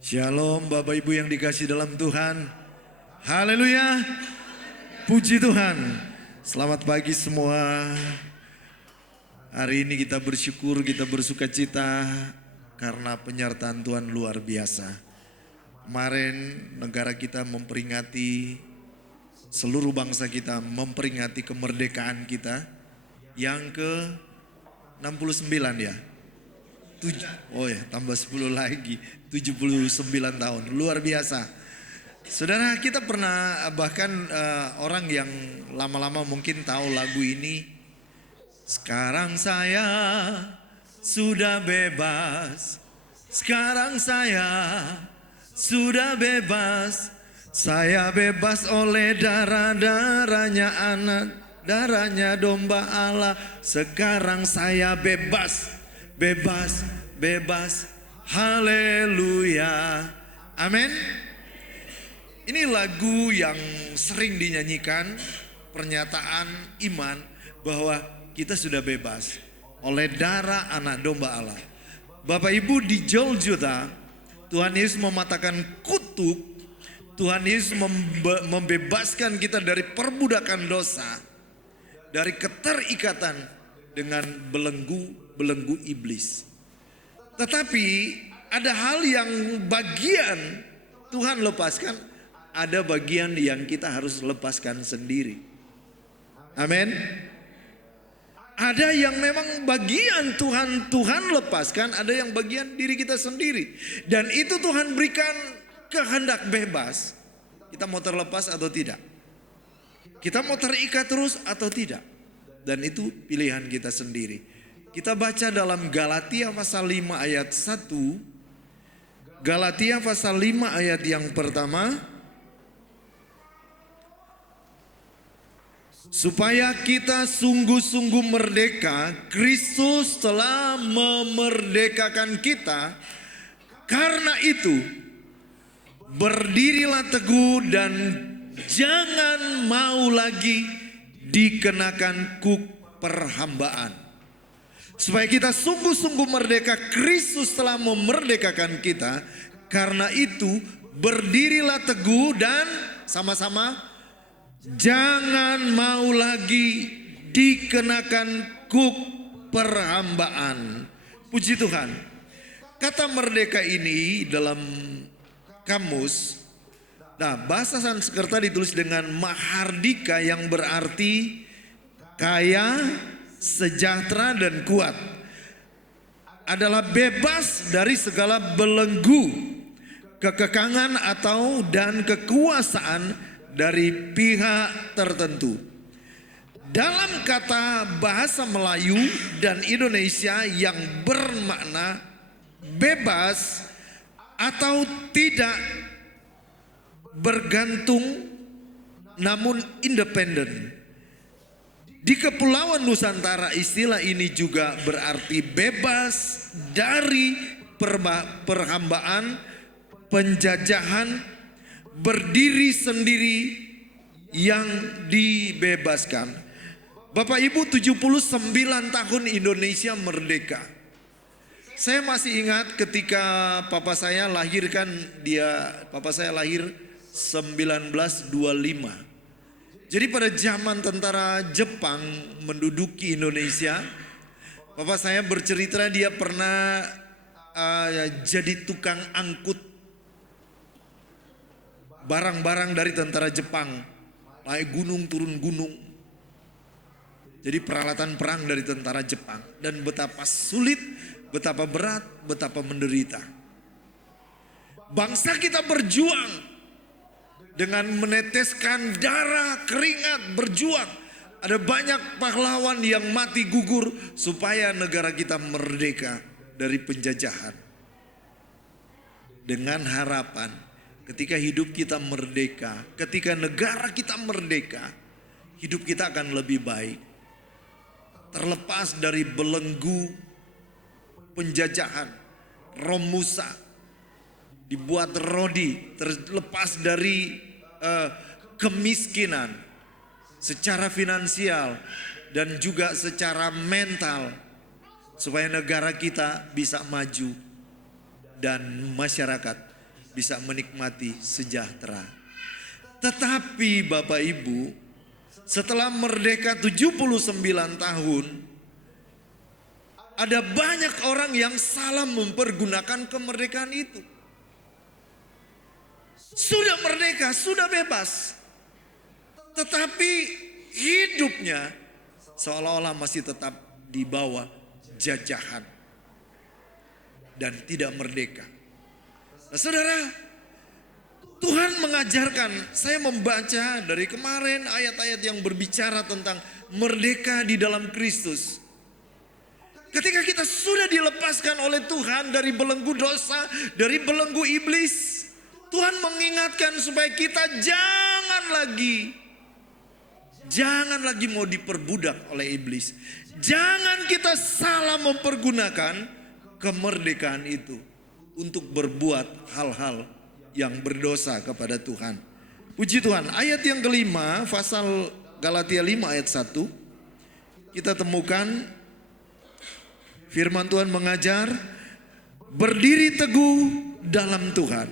Shalom Bapak Ibu yang dikasih dalam Tuhan. Haleluya. Puji Tuhan. Selamat pagi semua. Hari ini kita bersyukur, kita bersuka cita karena penyertaan Tuhan luar biasa. Kemarin negara kita memperingati, seluruh bangsa kita memperingati kemerdekaan kita yang ke 69 ya. Oh ya, tambah 10 lagi, 79 tahun, luar biasa. Saudara, kita pernah bahkan orang yang lama-lama mungkin tahu lagu ini. Sekarang saya sudah bebas, sekarang saya sudah bebas. Saya bebas oleh darahnya anak, darahnya domba Allah. Sekarang saya bebas. Bebas, bebas, haleluya, amin. Ini lagu yang sering dinyanyikan, pernyataan iman bahwa kita sudah bebas oleh darah anak domba Allah. Bapak Ibu, di Golgota, Tuhan Yesus mematahkan kutuk, Tuhan Yesus membebaskan kita dari perbudakan dosa, dari keterikatan dengan belenggu iblis. Tetapi ada hal yang bagian Tuhan lepaskan, ada bagian yang kita harus lepaskan sendiri. Amin. Ada yang memang bagian Tuhan lepaskan, ada yang bagian diri kita sendiri. Dan itu Tuhan berikan kehendak bebas. Kita mau terlepas atau tidak? Kita mau terikat terus atau tidak? Dan itu pilihan kita sendiri. Kita baca dalam Galatia pasal 5 ayat 1. Galatia pasal 5 ayat yang pertama. Supaya kita sungguh-sungguh merdeka, Kristus telah memerdekakan kita. Karena itu, berdirilah teguh dan jangan mau lagi dikenakan kuk perhambaan. Supaya kita sungguh-sungguh merdeka, Kristus telah memerdekakan kita. Karena itu berdirilah teguh dan sama-sama jangan mau lagi dikenakan kuk perhambaan. Puji Tuhan. Kata merdeka ini dalam kamus, nah, bahasa Sanskerta ditulis dengan mahardika yang berarti kaya, sejahtera dan kuat. Adalah bebas dari segala belenggu, kekekangan atau dan kekuasaan dari pihak tertentu. Dalam kata bahasa Melayu dan Indonesia yang bermakna bebas atau tidak bergantung namun independen. Di Kepulauan Nusantara istilah ini juga berarti bebas dari perhambaan, penjajahan, berdiri sendiri yang dibebaskan. Bapak Ibu, 79 tahun Indonesia merdeka. Saya masih ingat ketika papa saya lahir, papa saya lahir 1925. Jadi pada zaman tentara Jepang menduduki Indonesia, papa saya bercerita dia pernah jadi tukang angkut barang-barang dari tentara Jepang, naik gunung turun gunung. Jadi peralatan perang dari tentara Jepang, dan betapa sulit, betapa berat, betapa menderita. Bangsa kita berjuang dengan meneteskan darah, keringat, berjuang. Ada banyak pahlawan yang mati gugur supaya negara kita merdeka dari penjajahan. Dengan harapan ketika hidup kita merdeka, ketika negara kita merdeka, hidup kita akan lebih baik. Terlepas dari belenggu penjajahan, Romusa, dibuat Rodi, terlepas dari kemiskinan secara finansial dan juga secara mental, supaya negara kita bisa maju dan masyarakat bisa menikmati sejahtera. Tetapi Bapak Ibu, setelah merdeka 79 tahun, ada banyak orang yang salah mempergunakan kemerdekaan itu. Sudah merdeka, sudah bebas, tetapi hidupnya seolah-olah masih tetap di bawah jajahan dan tidak merdeka. Nah, saudara, Tuhan mengajarkan, saya membaca dari kemarin ayat-ayat yang berbicara tentang merdeka di dalam Kristus. Ketika kita sudah dilepaskan oleh Tuhan dari belenggu dosa, dari belenggu iblis, Tuhan mengingatkan supaya kita jangan lagi mau diperbudak oleh iblis. Jangan kita salah mempergunakan kemerdekaan itu untuk berbuat hal-hal yang berdosa kepada Tuhan. Puji Tuhan, ayat yang kelima, pasal Galatia 5 ayat 1, kita temukan firman Tuhan mengajar, berdiri teguh dalam Tuhan.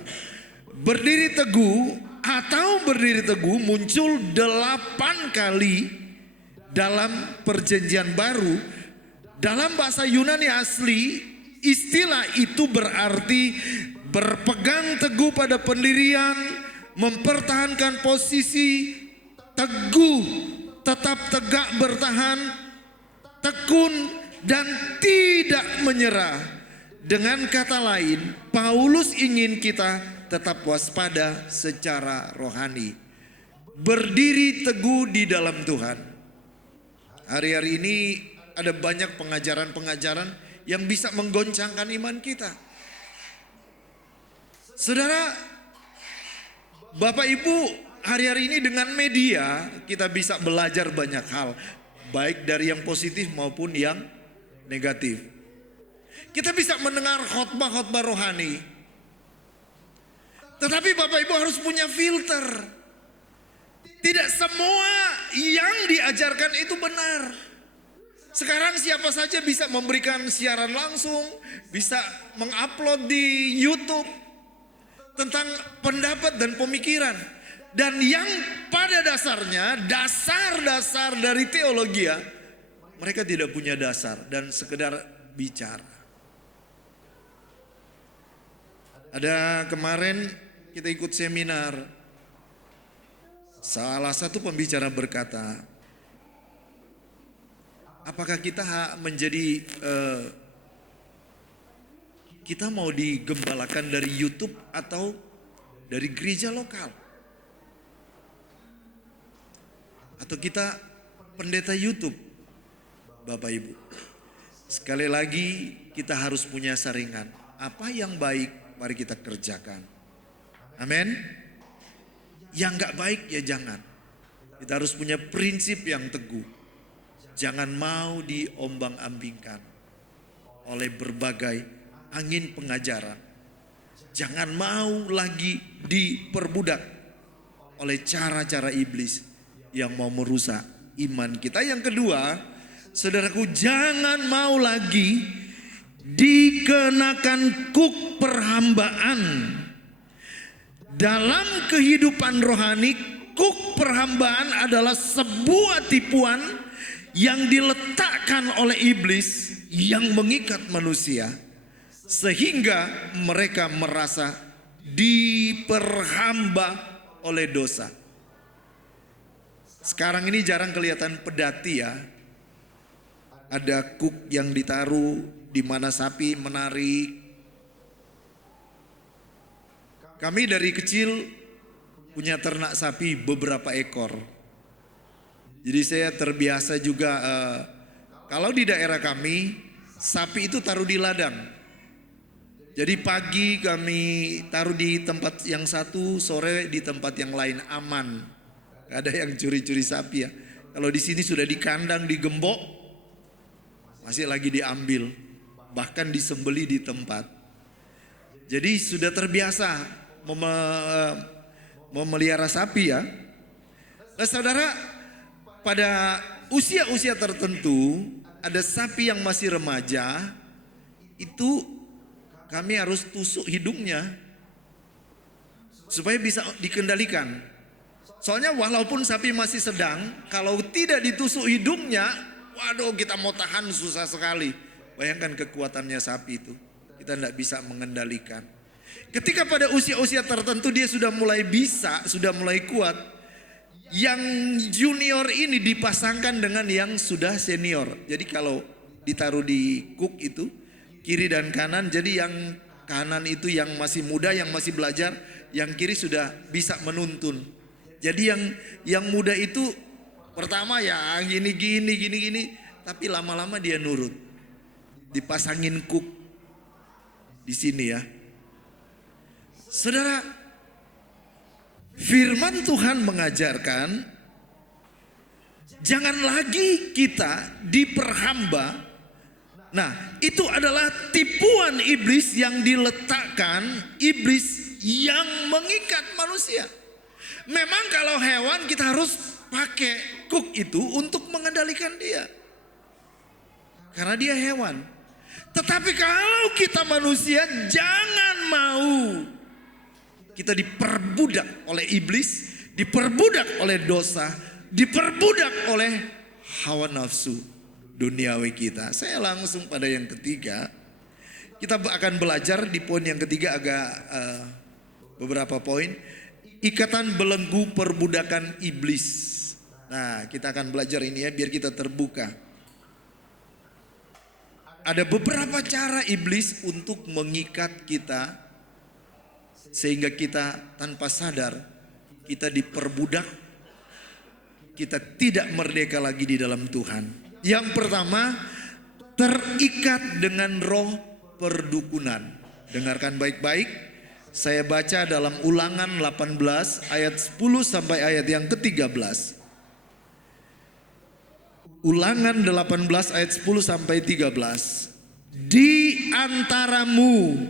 Berdiri teguh atau berdiri teguh muncul 8 kali dalam perjanjian baru. Dalam bahasa Yunani asli, istilah itu berarti berpegang teguh pada pendirian, mempertahankan posisi, teguh, tetap tegak bertahan, tekun dan tidak menyerah. Dengan kata lain, Paulus ingin kita tetap waspada secara rohani. Berdiri teguh di dalam Tuhan. Hari-hari ini ada banyak pengajaran-pengajaran yang bisa menggoncangkan iman kita. Saudara, Bapak Ibu, hari-hari ini dengan media kita bisa belajar banyak hal, baik dari yang positif maupun yang negatif. Kita bisa mendengar khotbah-khotbah rohani. Tetapi Bapak Ibu harus punya filter. Tidak semua yang diajarkan itu benar. Sekarang siapa saja bisa memberikan siaran langsung, bisa mengupload di YouTube tentang pendapat dan pemikiran. Dan yang pada dasarnya, dasar-dasar dari teologi, mereka tidak punya dasar dan sekedar bicara. Ada kemarin kita ikut seminar, salah satu pembicara berkata, apakah kita menjadi kita mau digembalakan dari YouTube atau dari gereja lokal? Atau kita pendeta YouTube? Bapak Ibu, sekali lagi kita harus punya saringan. Apa yang baik mari kita kerjakan. Amin. Yang gak baik ya jangan. Kita harus punya prinsip yang teguh. Jangan mau diombang-ambingkan oleh berbagai angin pengajaran. Jangan mau lagi diperbudak oleh cara-cara iblis yang mau merusak iman kita. Yang kedua, saudaraku, jangan mau lagi dikenakan kuk perhambaan. Dalam kehidupan rohani, kuk perhambaan adalah sebuah tipuan yang diletakkan oleh iblis yang mengikat manusia sehingga mereka merasa diperhamba oleh dosa. Sekarang ini jarang kelihatan pedati ya. Ada kuk yang ditaruh di mana sapi menarik. Kami dari kecil punya ternak sapi beberapa ekor. Jadi saya terbiasa juga kalau di daerah kami sapi itu taruh di ladang. Jadi pagi kami taruh di tempat yang satu, sore di tempat yang lain, aman. Gak ada yang curi-curi sapi ya. Kalau di sini sudah di kandang, digembok, masih lagi diambil, bahkan disembeli di tempat. Jadi sudah terbiasa memelihara sapi ya. Nah, saudara, pada usia-usia tertentu ada sapi yang masih remaja, itu kami harus tusuk hidungnya. supaya bisa dikendalikan. Soalnya walaupun sapi masih sedang, kalau tidak ditusuk hidungnya, waduh kita mau tahan susah sekali. Bayangkan kekuatannya sapi itu, kita tidak bisa mengendalikan. Ketika pada usia-usia tertentu dia sudah mulai bisa, sudah mulai kuat, yang junior ini dipasangkan dengan yang sudah senior. Jadi kalau ditaruh di kuk itu, kiri dan kanan, jadi yang kanan itu yang masih muda, yang masih belajar, yang kiri sudah bisa menuntun. Jadi yang muda itu pertama ya gini, tapi lama-lama dia nurut. Dipasangin kuk di sini ya. Saudara, firman Tuhan mengajarkan jangan lagi kita diperhamba. Nah, itu adalah tipuan iblis yang diletakkan iblis yang mengikat manusia. Memang kalau hewan kita harus pakai kuk itu untuk mengendalikan dia. Karena dia hewan. Tetapi kalau kita manusia jangan mau kita diperbudak oleh iblis, diperbudak oleh dosa, diperbudak oleh hawa nafsu duniawi kita. Saya langsung pada yang ketiga. Kita akan belajar di poin yang ketiga agak beberapa poin. Ikatan belenggu perbudakan iblis. Nah, kita akan belajar ini ya biar kita terbuka. Ada beberapa cara iblis untuk mengikat kita sehingga kita tanpa sadar kita diperbudak, kita tidak merdeka lagi di dalam Tuhan. Yang pertama, terikat dengan roh perdukunan. Dengarkan baik-baik. Saya baca dalam Ulangan 18 ayat 10 sampai ayat yang ke-13. Ulangan 18 ayat 10 sampai 13. Di antaramu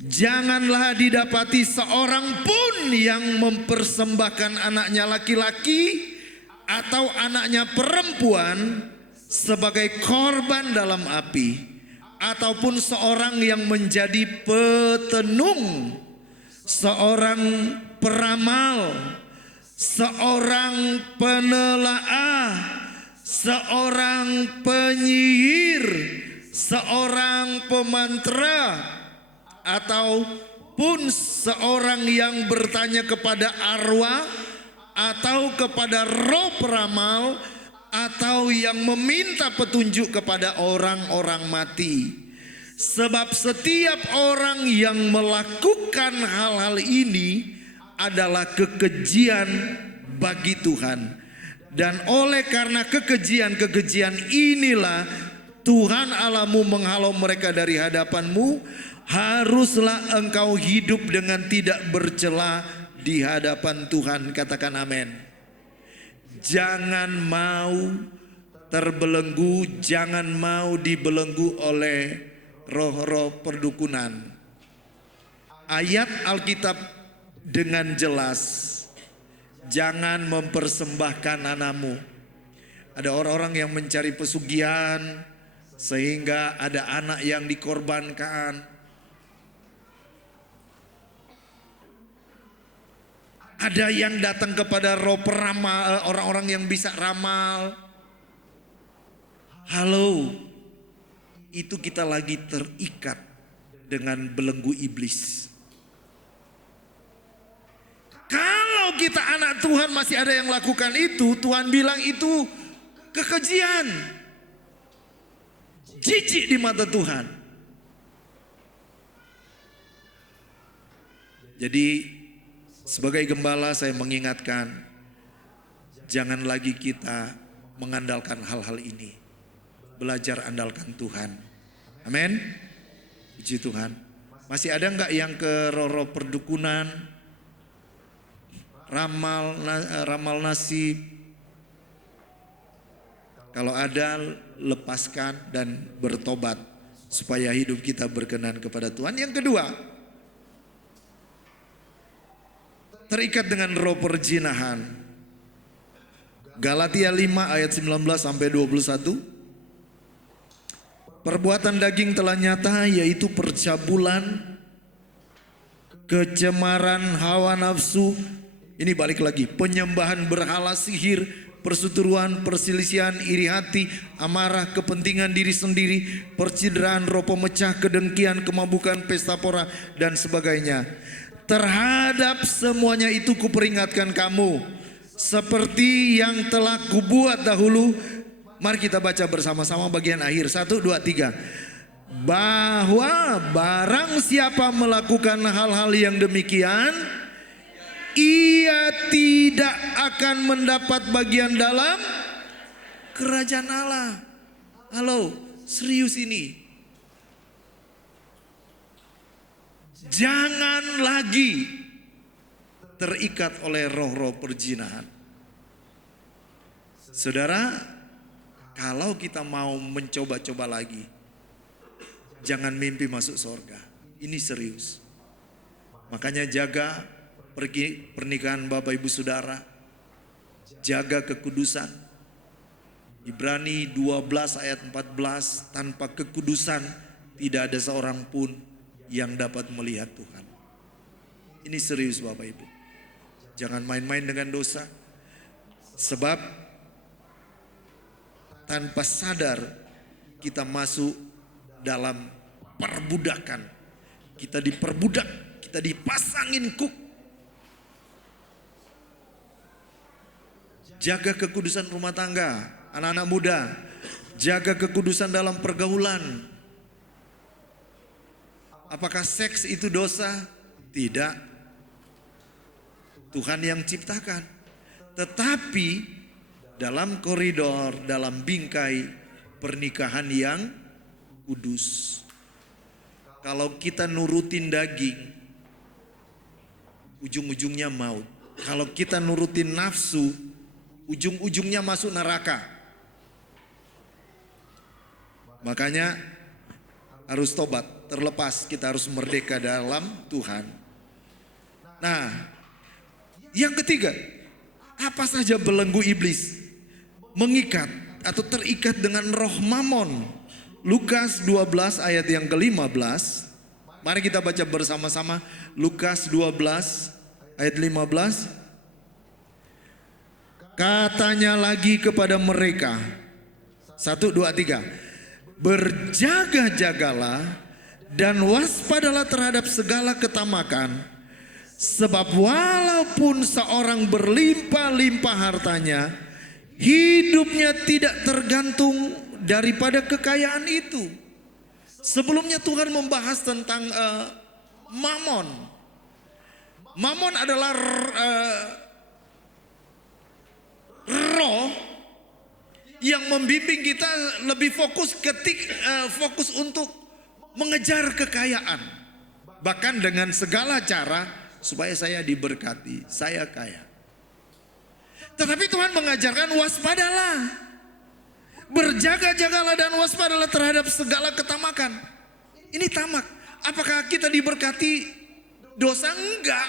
janganlah didapati seorang pun yang mempersembahkan anaknya laki-laki atau anaknya perempuan sebagai korban dalam api, ataupun seorang yang menjadi petenung, seorang peramal, seorang penelaah, seorang penyihir, seorang pemantra, ataupun seorang yang bertanya kepada arwah atau kepada roh peramal, atau yang meminta petunjuk kepada orang-orang mati. Sebab setiap orang yang melakukan hal-hal ini adalah kekejian bagi Tuhan. Dan oleh karena kekejian-kekejian inilah Tuhan Allahmu menghalau mereka dari hadapanmu. Haruslah engkau hidup dengan tidak bercela di hadapan Tuhan. Katakan amin. Jangan mau terbelenggu, jangan mau dibelenggu oleh roh-roh perdukunan. Ayat Alkitab dengan jelas, jangan mempersembahkan anakmu. Ada orang-orang yang mencari pesugihan sehingga ada anak yang dikorbankan. Ada yang datang kepada roh peramal, orang-orang yang bisa ramal. Halo, itu kita lagi terikat dengan belenggu iblis. Kalau kita anak Tuhan masih ada yang lakukan itu, Tuhan bilang itu kekejian, jijik di mata Tuhan. Jadi sebagai gembala saya mengingatkan, jangan lagi kita mengandalkan hal-hal ini. Belajar andalkan Tuhan. Amin. Puji Tuhan. Masih ada enggak yang ke roh-roh perdukunan, ramal nasib? Kalau ada, lepaskan dan bertobat supaya hidup kita berkenan kepada Tuhan. Yang kedua, terikat dengan roh perzinahan. Galatia 5 ayat 19 sampai 21. Perbuatan daging telah nyata, yaitu percabulan, kecemaran hawa nafsu. Ini balik lagi, penyembahan berhala, sihir, perseteruan, perselisihan, iri hati, amarah, kepentingan diri sendiri, percideraan, roh pemecah, kedengkian, kemabukan, pesta pora, dan sebagainya. Terhadap semuanya itu kuperingatkan kamu, seperti yang telah kubuat dahulu. Mari kita baca bersama-sama bagian akhir. 1, 2, 3. Bahwa barang siapa melakukan hal-hal yang demikian, ia tidak akan mendapat bagian dalam kerajaan Allah. Halo, serius ini. Jangan lagi terikat oleh roh-roh perzinahan. Saudara, kalau kita mau mencoba-coba lagi, jangan mimpi masuk surga. Ini serius. Makanya jaga pernikahan Bapak Ibu Saudara. Jaga kekudusan. Ibrani 12 ayat 14, tanpa kekudusan tidak ada seorang pun yang dapat melihat Tuhan. Ini serius Bapak Ibu. Jangan main-main dengan dosa. Sebab tanpa sadar kita masuk dalam perbudakan. Kita diperbudak, kita dipasangin kuk. Jaga kekudusan rumah tangga, anak-anak muda. Jaga kekudusan dalam pergaulan. Apakah seks itu dosa? Tidak. Tuhan yang ciptakan. Tetapi dalam koridor, dalam bingkai pernikahan yang kudus. Kalau kita nurutin daging, ujung-ujungnya maut. Kalau kita nurutin nafsu, ujung-ujungnya masuk neraka. Makanya harus tobat, terlepas, kita harus merdeka dalam Tuhan. Nah, yang ketiga, apa saja belenggu iblis? Mengikat atau terikat dengan roh mamon. Lukas 12 ayat yang ke-15. Mari kita baca bersama-sama Lukas 12 ayat 15. Katanya lagi kepada mereka, 1, 2, 3. Berjaga-jagalah dan waspadalah terhadap segala ketamakan. Sebab walaupun seorang berlimpah-limpah hartanya, hidupnya tidak tergantung daripada kekayaan itu. Sebelumnya Tuhan membahas tentang mamon. Mamon adalah roh yang membimbing kita lebih fokus fokus untuk mengejar kekayaan. Bahkan dengan segala cara supaya saya diberkati, saya kaya. Tetapi Tuhan mengajarkan waspadalah. Berjaga-jagalah dan waspadalah terhadap segala ketamakan. Ini tamak. Apakah kita diberkati dosa? Enggak.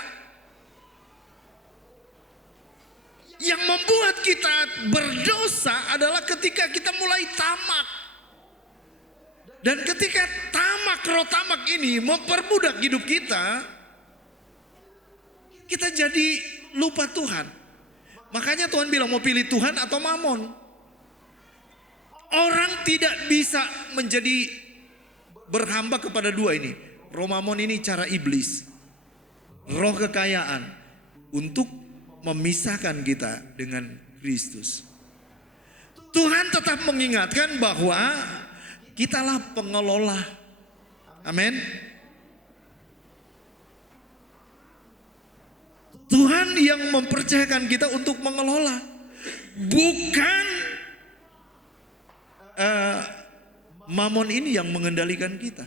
Yang membuat kita berdosa adalah ketika kita mulai tamak. Dan ketika tamak, roh tamak ini memperbudak hidup kita, kita jadi lupa Tuhan. Makanya Tuhan bilang mau pilih Tuhan atau mamon. Orang tidak bisa menjadi berhamba kepada dua ini. Roh mamon ini cara iblis. Roh kekayaan untuk memisahkan kita dengan Kristus. Tuhan tetap mengingatkan bahwa kitalah pengelola. Amin. Tuhan yang mempercayakan kita untuk mengelola, bukan mamon ini yang mengendalikan kita.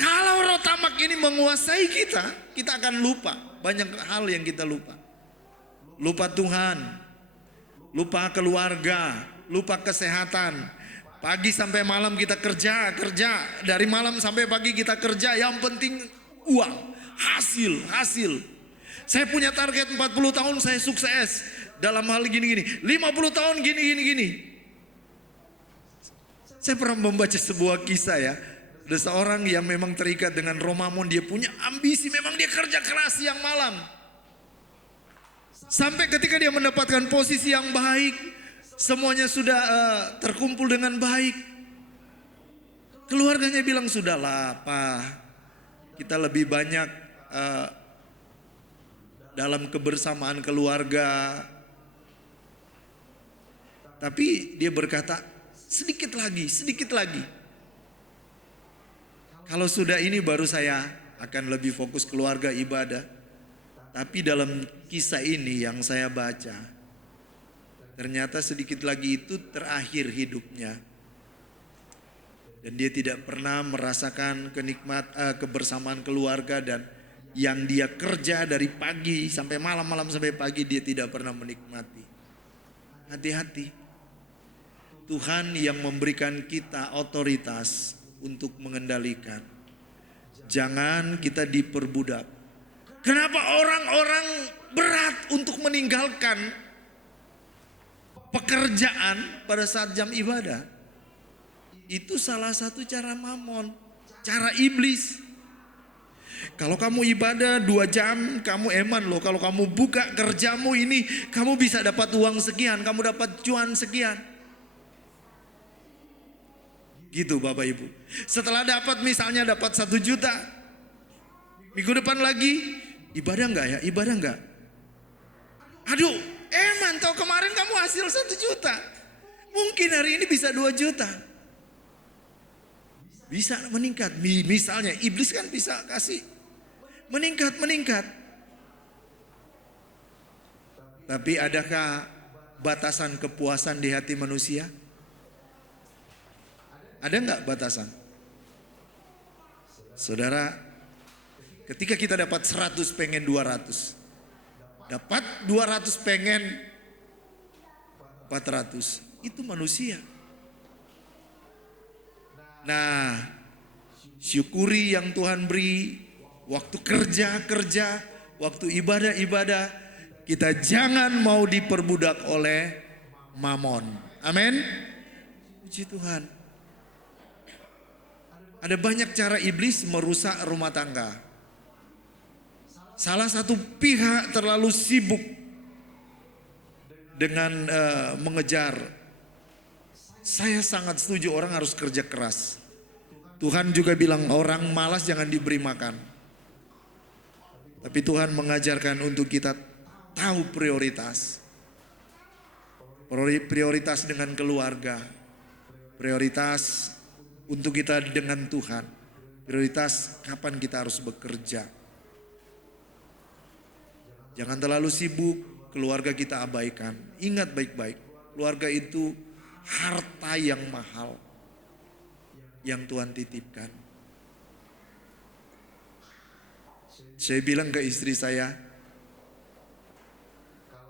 Kalau roh tamak ini menguasai kita, kita akan lupa banyak hal yang kita lupa. Lupa Tuhan, lupa keluarga, lupa kesehatan. Pagi sampai malam kita kerja, dari malam sampai pagi kita kerja. Yang penting uang, hasil. Saya punya target 40 tahun saya sukses dalam hal gini-gini. 50 tahun gini. Saya pernah membaca sebuah kisah ya. Ada seorang yang memang terikat dengan Roh-Mamon, dia punya ambisi, memang dia kerja keras siang malam. Sampai ketika dia mendapatkan posisi yang baik, semuanya sudah terkumpul dengan baik. Keluarganya bilang, sudahlah Pak, kita lebih banyak dalam kebersamaan keluarga. Tapi dia berkata, sedikit lagi, sedikit lagi. Kalau sudah ini baru saya akan lebih fokus keluarga ibadah. Tapi dalam kisah ini yang saya baca, ternyata sedikit lagi itu terakhir hidupnya. Dan dia tidak pernah merasakan kebersamaan keluarga, dan yang dia kerja dari pagi sampai malam, malam sampai pagi dia tidak pernah menikmati. Hati-hati. Tuhan yang memberikan kita otoritas untuk mengendalikan. Jangan kita diperbudak. Kenapa orang-orang berat untuk meninggalkan pekerjaan pada saat jam ibadah? Itu salah satu cara Mamon, cara iblis. Kalau kamu ibadah 2 jam, kamu eman loh. Kalau kamu buka kerjamu ini, kamu bisa dapat uang sekian, kamu dapat cuan sekian. Gitu Bapak Ibu. Setelah dapat misalnya dapat 1 juta. Minggu depan lagi, ibadah enggak ya? Ibadah enggak? Aduh, eman tahu kemarin kamu hasil 1 juta. Mungkin hari ini bisa 2 juta. Bisa meningkat. Misalnya iblis kan bisa kasih meningkat. Tapi adakah batasan kepuasan di hati manusia? Ada enggak batasan? Saudara, ketika kita dapat 100 pengen 200. Dapat 200 pengen 400. Itu manusia. Nah, syukuri yang Tuhan beri. Waktu kerja, waktu ibadah. Kita jangan mau diperbudak oleh Mamon. Amin. Puji Tuhan. Ada banyak cara iblis merusak rumah tangga. Salah satu pihak terlalu sibuk dengan mengejar. Saya sangat setuju orang harus kerja keras. Tuhan juga bilang orang malas jangan diberi makan. Tapi Tuhan mengajarkan untuk kita tahu prioritas. Prioritas dengan keluarga. Prioritas untuk kita dengan Tuhan. Prioritas kapan kita harus bekerja. Jangan terlalu sibuk, keluarga kita abaikan. Ingat baik-baik, keluarga itu harta yang mahal yang Tuhan titipkan. Saya bilang ke istri saya,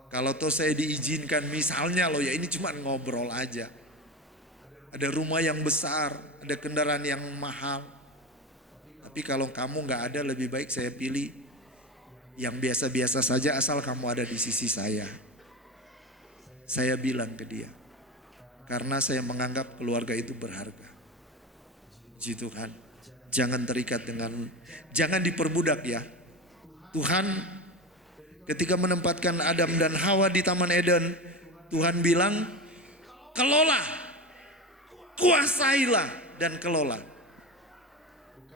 kalau toh saya diizinkan misalnya loh ya, ini cuma ngobrol aja. Ada rumah yang besar, ada kendaraan yang mahal. Tapi kalau kamu gak ada, lebih baik saya pilih yang biasa-biasa saja asal kamu ada di sisi saya. Saya bilang ke dia, karena saya menganggap keluarga itu berharga. Puji Tuhan. Jangan terikat dengan, jangan diperbudak ya. Tuhan ketika menempatkan Adam dan Hawa di Taman Eden, Tuhan bilang, kelola, kuasailah dan kelola.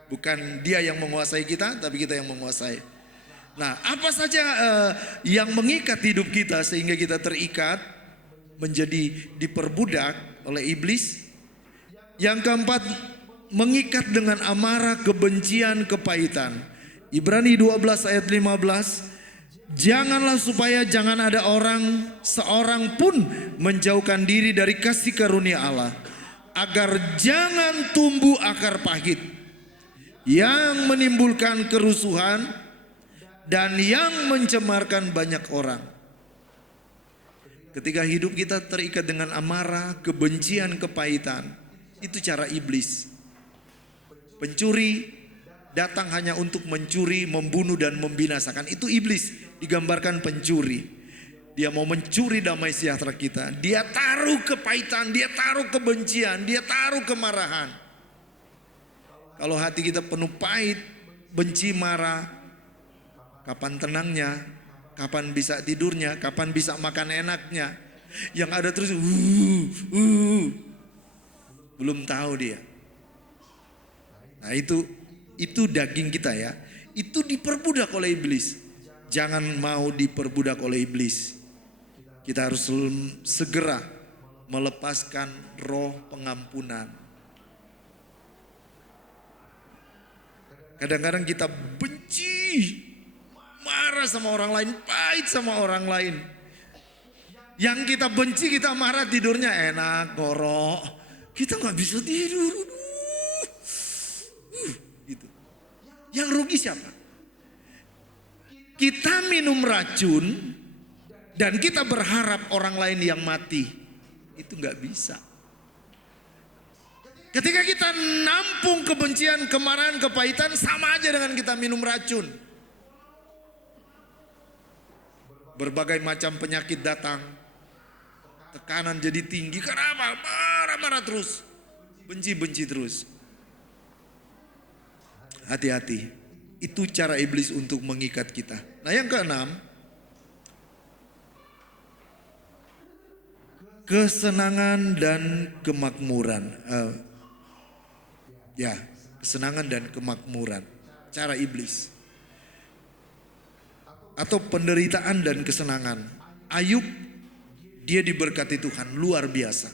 Bukan dia yang menguasai kita, tapi kita yang menguasai. Nah, apa saja yang mengikat hidup kita sehingga kita terikat, menjadi diperbudak oleh iblis. Yang keempat, mengikat dengan amarah, kebencian, kepahitan. Ibrani 12 ayat 15. Janganlah supaya jangan ada seorang pun menjauhkan diri dari kasih karunia Allah, agar jangan tumbuh akar pahit yang menimbulkan kerusuhan dan yang mencemarkan banyak orang. Ketika hidup kita terikat dengan amarah, kebencian, kepahitan, itu cara iblis. Pencuri datang hanya untuk mencuri, membunuh dan membinasakan. Itu iblis, digambarkan pencuri. Dia mau mencuri damai sejahtera kita. Dia taruh kepahitan, dia taruh kebencian, dia taruh kemarahan. Kalau hati kita penuh pahit, benci, marah, kapan tenangnya? Kapan bisa tidurnya? Kapan bisa makan enaknya? Yang ada terus belum tahu dia. Nah itu daging kita ya. Itu diperbudak oleh iblis. Jangan mau diperbudak oleh iblis. Kita harus segera melepaskan roh pengampunan. Kadang-kadang kita benci, marah sama orang lain, pahit sama orang lain. Yang kita benci, kita marah, tidurnya enak, ngorok. Kita gak bisa tidur. Gitu. Yang rugi siapa? Kita minum racun dan kita berharap orang lain yang mati. Itu gak bisa. Ketika kita nampung kebencian, kemarahan, kepahitan, sama aja dengan kita minum racun. Berbagai macam penyakit datang. Tekanan jadi tinggi karena apa? Marah-marah terus. Benci-benci terus. Hati-hati. Itu cara iblis untuk mengikat kita. Nah yang keenam. Kesenangan dan kemakmuran. Kesenangan dan kemakmuran. Cara iblis. Atau penderitaan dan kesenangan. Ayub, dia diberkati Tuhan, luar biasa.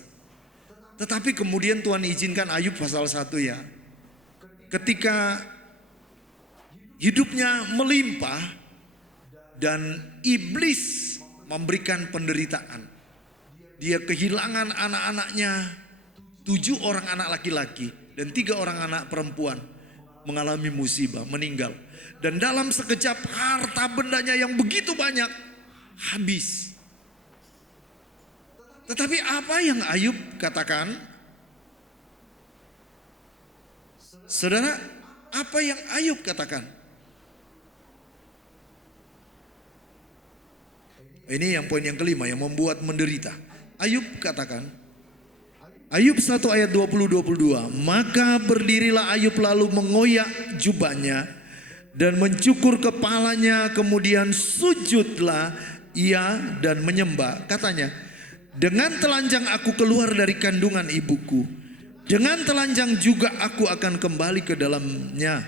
Tetapi kemudian Tuhan izinkan Ayub pasal 1 ya. Ketika hidupnya melimpah dan iblis memberikan penderitaan. Dia kehilangan anak-anaknya, 7 orang anak laki-laki dan 3 orang anak perempuan mengalami musibah, meninggal. Dan dalam sekejap harta bendanya yang begitu banyak habis. Tetapi apa yang Ayub katakan? Saudara, apa yang Ayub katakan? Ini yang poin yang kelima yang membuat menderita. Ayub katakan, Ayub 1 ayat 20-22, maka berdirilah Ayub lalu mengoyak jubahnya dan mencukur kepalanya, kemudian sujudlah ia dan menyembah. Katanya, dengan telanjang aku keluar dari kandungan ibuku, dengan telanjang juga aku akan kembali ke dalamnya.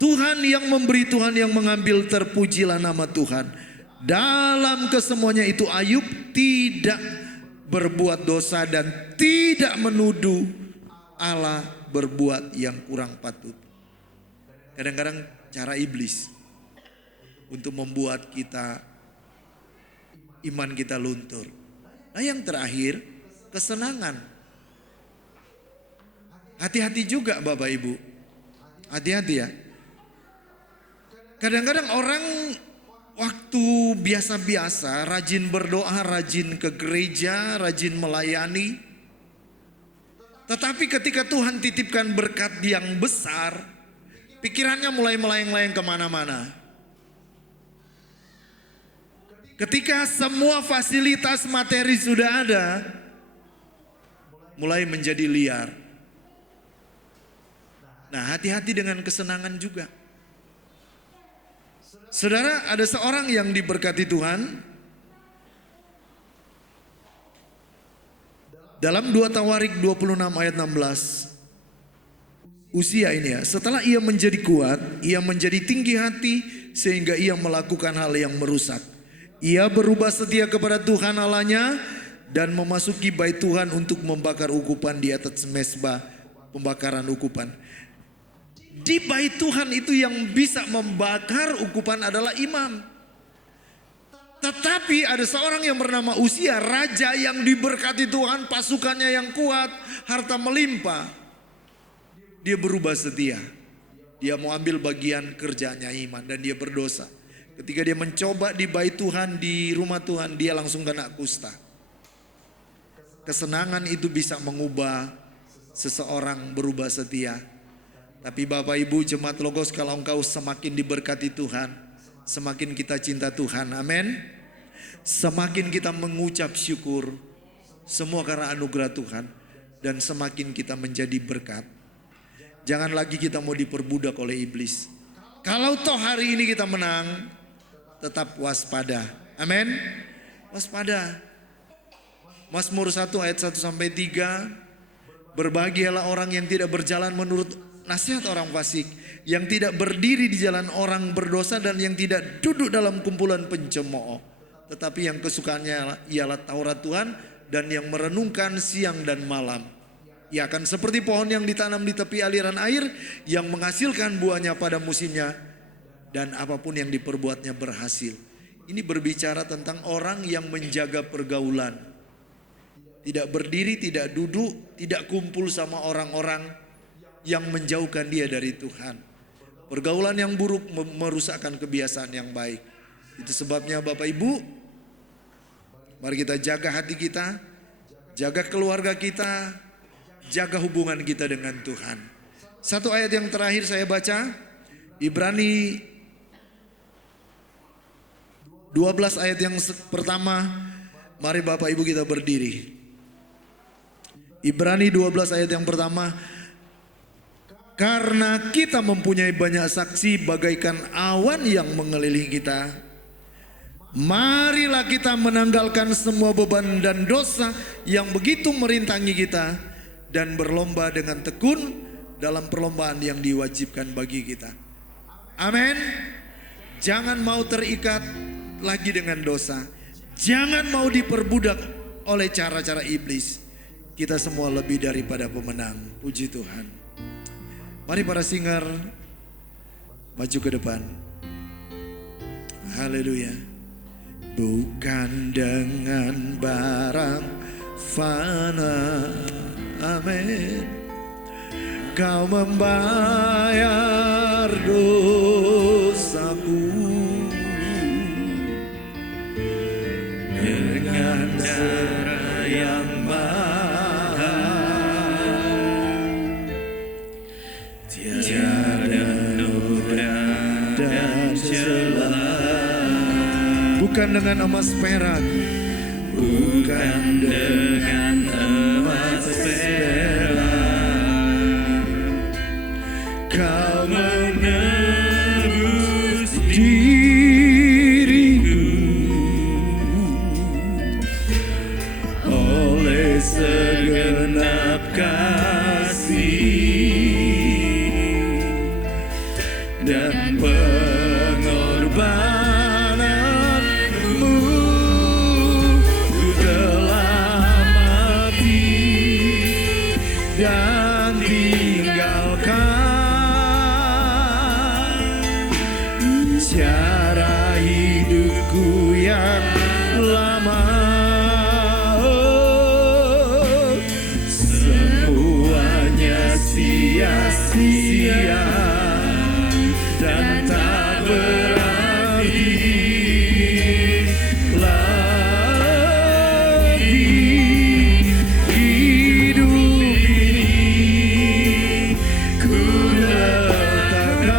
Tuhan yang memberi, Tuhan yang mengambil, terpujilah nama Tuhan. Dalam kesemuanya itu Ayub tidak berbuat dosa dan tidak menuduh Allah berbuat yang kurang patut. Kadang-kadang cara iblis untuk membuat kita, iman kita luntur. Nah yang terakhir, kesenangan. Hati-hati juga Bapak Ibu. Hati-hati ya. Kadang-kadang orang waktu biasa-biasa, rajin berdoa, rajin ke gereja, rajin melayani. Tetapi ketika Tuhan titipkan berkat yang besar, pikirannya mulai melayang-layang kemana-mana. Ketika semua fasilitas materi sudah ada, mulai menjadi liar. Nah, hati-hati dengan kesenangan juga. Saudara, ada seorang yang diberkati Tuhan. Dalam 2 Tawarik 26 ayat 16. Usia ini ya, setelah ia menjadi kuat, ia menjadi tinggi hati sehingga ia melakukan hal yang merusak. Ia berubah setia kepada Tuhan Allahnya dan memasuki bait Tuhan untuk membakar ukupan di atas mezbah pembakaran ukupan. Di bait Tuhan itu yang bisa membakar ukupan adalah imam. Tetapi ada seorang yang bernama Usia, raja yang diberkati Tuhan, pasukannya yang kuat, harta melimpah. Dia berubah setia. Dia mau ambil bagian kerjanya iman dan dia berdosa. Ketika dia mencoba di bait Tuhan, di rumah Tuhan, dia langsung kena kusta. Kesenangan itu bisa mengubah seseorang berubah setia. Tapi Bapak Ibu jemaat Logos, kalau engkau semakin diberkati Tuhan, semakin kita cinta Tuhan, amin. Semakin kita mengucap syukur, semua karena anugerah Tuhan. Dan semakin kita menjadi berkat. Jangan lagi kita mau diperbudak oleh iblis. Kalau toh hari ini kita menang, tetap waspada. Amin. Waspada. Mazmur 1 ayat 1 sampai 3. Berbahagialah orang yang tidak berjalan menurut nasihat orang fasik, yang tidak berdiri di jalan orang berdosa, dan yang tidak duduk dalam kumpulan pencemooh. Tetapi yang kesukaannya ialah Taurat Tuhan, dan yang merenungkan siang dan malam. Ia akan seperti pohon yang ditanam di tepi aliran air, yang menghasilkan buahnya pada musimnya, dan apapun yang diperbuatnya berhasil. Ini berbicara tentang orang yang menjaga pergaulan. Tidak berdiri, tidak duduk, tidak kumpul sama orang-orang yang menjauhkan dia dari Tuhan. Pergaulan yang buruk merusakkan kebiasaan yang baik. Itu sebabnya Bapak Ibu, mari kita jaga hati kita, jaga keluarga kita, jaga hubungan kita dengan Tuhan. Satu ayat yang terakhir saya baca, Ibrani 12 ayat yang pertama. Mari Bapak Ibu kita berdiri. Ibrani 12 ayat yang pertama. Karena kita mempunyai banyak saksi bagaikan awan yang mengelilingi kita, marilah kita menanggalkan semua beban dan dosa yang begitu merintangi kita, dan berlomba dengan tekun dalam perlombaan yang diwajibkan bagi kita. Amin. Jangan mau terikat lagi dengan dosa. Jangan mau diperbudak oleh cara-cara iblis. Kita semua lebih daripada pemenang. Puji Tuhan. Mari para singer maju ke depan. Haleluya. Bukan dengan barang fana, amin, kau membayar dosaku. Dengan darah yang mahal, tiada noda dan celah. Bukan dengan emas perak, bukan dengan emas perak, kau menebus diriku oleh segenap kasih dan pengorbananmu. Ku telah mati dan tinggalkan cara hidupku yang lama. Semuanya sia-sia dan tak berarti lagi. Hidup ini ku letakkan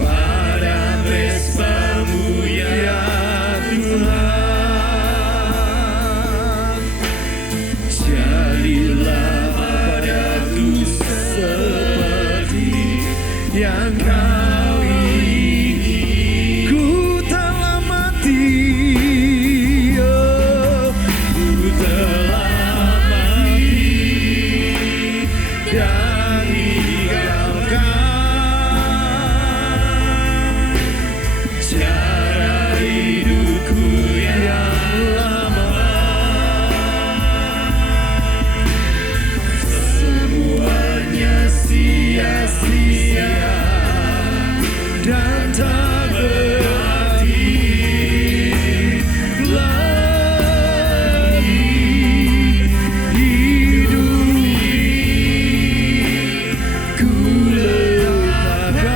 pada mesbah-Mu ya Tuhan. Jadilah padaku seperti yang Kau ingin. Ku telah mati, oh, ku telah mati dan tinggalkan cara hidupku yang lama. Semuanya sia-sia dan tak berarti lagi. Hidup ini ku letakkan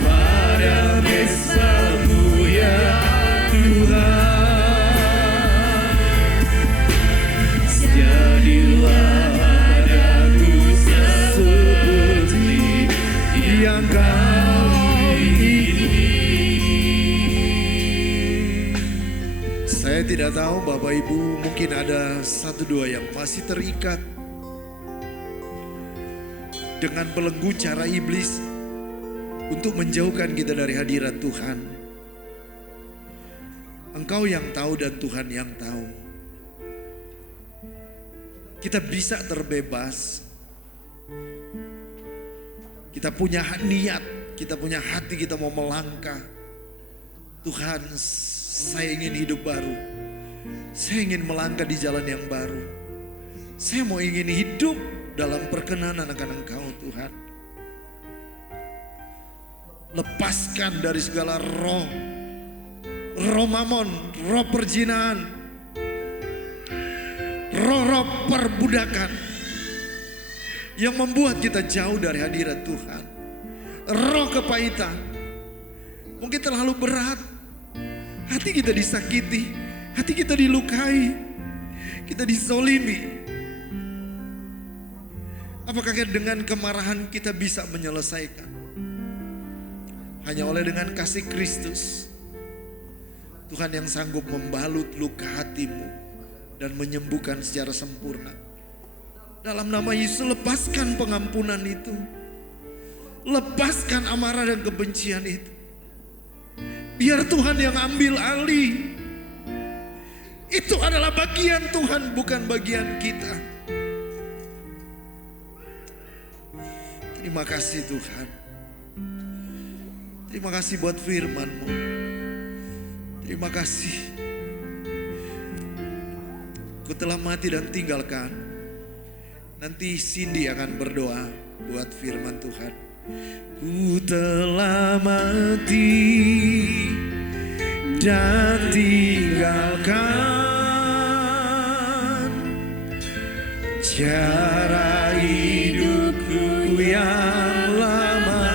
pada mesbah-Mu ya Tuhan. Jadilah padaku seperti yang Kau ingin. Saya tidak tahu tahu Bapak Ibu mungkin ada satu dua yang masih terikat dengan belenggu cara iblis untuk menjauhkan kita dari hadirat Tuhan. Engkau yang tahu dan Tuhan yang tahu. Kita bisa terbebas. Kita punya niat, kita punya hati, kita mau melangkah. Tuhan, saya ingin hidup baru. Saya ingin melangkah di jalan yang baru. Saya mau ingin hidup dalam perkenanan akan Engkau Tuhan. Lepaskan dari segala roh mamon, roh perjinahan, roh perbudakan yang membuat kita jauh dari hadirat Tuhan. Roh kepahitan, mungkin terlalu berat. Hati kita disakiti, hati kita dilukai, kita dizolimi. Apakah dengan kemarahan kita bisa menyelesaikan? Hanya oleh dengan kasih Kristus. Tuhan yang sanggup membalut luka hatimu dan menyembuhkan secara sempurna. Dalam nama Yesus, lepaskan pengampunan itu. Lepaskan amarah dan kebencian itu. Biar Tuhan yang ambil alih. Itu adalah bagian Tuhan, bukan bagian kita. Terima kasih Tuhan. Terima kasih buat firman-Mu. Terima kasih. Ku telah mati dan tinggalkan. Nanti Cindy akan berdoa buat firman Tuhan. Ku telah mati dan tinggalkan cara hidupku yang lama.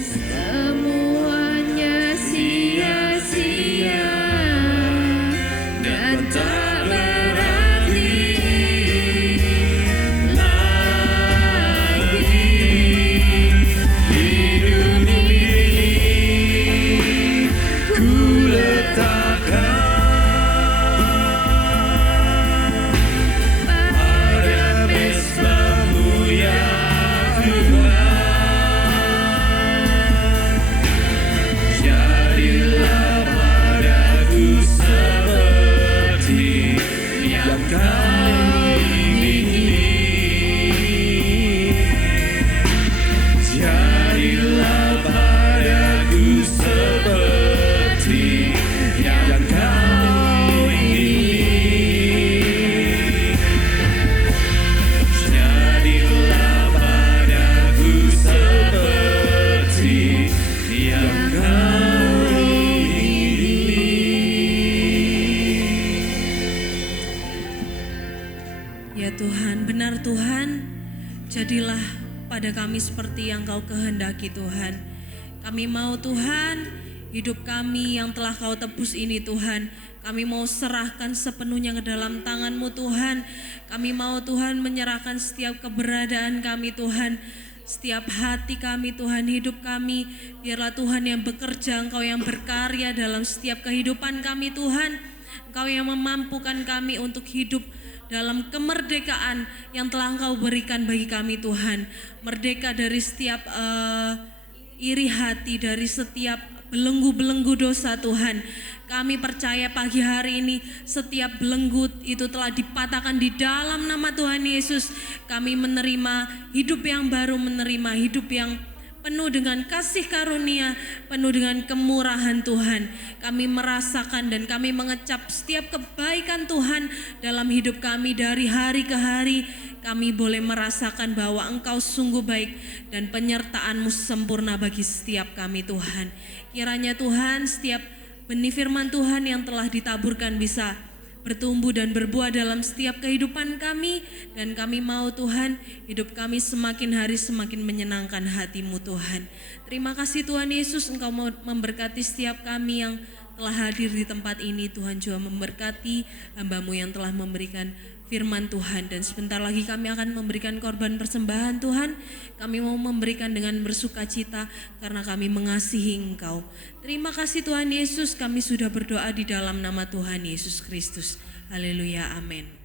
Semuanya sia-sia dan tak berarti lagi. Hidup ini ku letakkan pada mesbah-Mu ya Tuhan. Jadilah padaku seperti yang Kau ingini. Jadilah padaku seperti yang Kau ingini. Jadilah padaku seperti yang Kau ingini. Ya Tuhan, benar Tuhan, jadilah pada kami seperti yang Kau kehendaki Tuhan. Kami mau Tuhan, hidup kami yang telah Kau tebus ini Tuhan, kami mau serahkan sepenuhnya ke dalam tangan-Mu Tuhan. Kami mau Tuhan menyerahkan setiap keberadaan kami Tuhan, setiap hati kami Tuhan, hidup kami. Biarlah Tuhan yang bekerja, Engkau yang berkarya dalam setiap kehidupan kami Tuhan. Engkau yang memampukan kami untuk hidup dalam kemerdekaan yang telah Engkau berikan bagi kami Tuhan. Merdeka dari setiap iri hati, dari setiap belenggu-belenggu dosa Tuhan. Kami percaya pagi hari ini setiap belenggu itu telah dipatahkan di dalam nama Tuhan Yesus. Kami menerima hidup yang baru, menerima hidup yang penuh dengan kasih karunia, penuh dengan kemurahan Tuhan. Kami merasakan dan kami mengecap setiap kebaikan Tuhan dalam hidup kami dari hari ke hari. Kami boleh merasakan bahwa Engkau sungguh baik dan penyertaan-Mu sempurna bagi setiap kami Tuhan. Kiranya Tuhan setiap benih firman Tuhan yang telah ditaburkan bisa bertumbuh dan berbuah dalam setiap kehidupan kami. Dan kami mau Tuhan, hidup kami semakin hari semakin menyenangkan hati-Mu Tuhan. Terima kasih Tuhan Yesus, Engkau mau memberkati setiap kami yang telah hadir di tempat ini. Tuhan juga memberkati hamba-Mu yang telah memberikan firman Tuhan. Dan sebentar lagi kami akan memberikan korban persembahan Tuhan. Kami mau memberikan dengan bersukacita karena kami mengasihi Engkau. Terima kasih Tuhan Yesus, kami sudah berdoa di dalam nama Tuhan Yesus Kristus. Haleluya, amin.